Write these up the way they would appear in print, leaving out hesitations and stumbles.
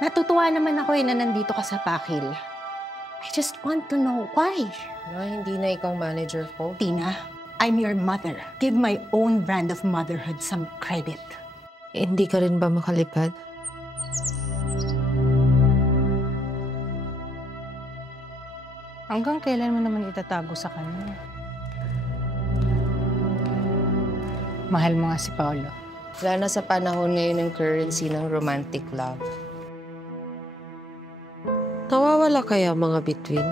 Natutuwa naman ako na nandito ka sa Pakil. I just want to know why. Hindi na ikaw manager ko. Tina, I'm your mother. Give my own brand of motherhood some credit. Hindi ka rin ba makalipad? Hanggang kailan mo naman itatago sa kanya? Mahal mo nga si Paolo. Wala na sa panahon ngayon ng currency ng romantic love. Nawawala kaya mga bituin?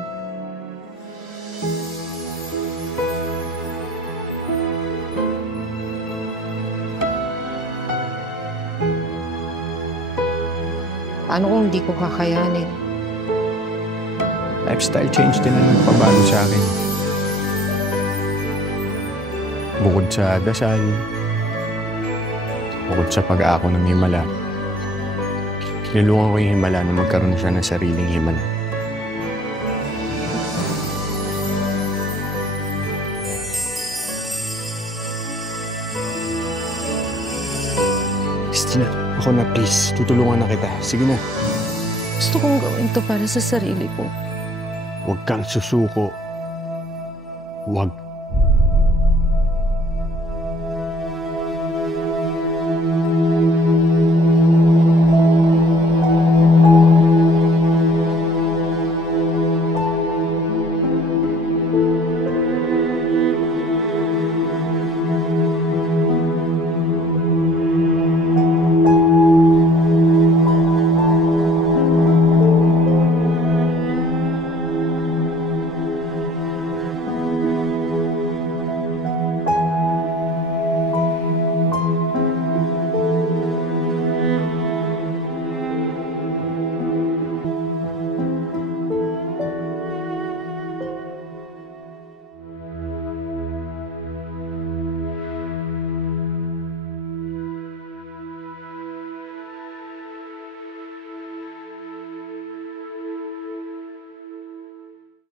Paano kung hindi ko kakayanin? Lifestyle change din ang nagpabago sa akin. Bukod sa dasal, bukod sa pag-aako ng himala, nilungan ko yung himala na magkaroon siya ng sariling himala. Christina, ako na please. Tutulungan na kita. Sige na. Gusto kong gawin to para sa sarili ko. Huwag kang susuko. Huwag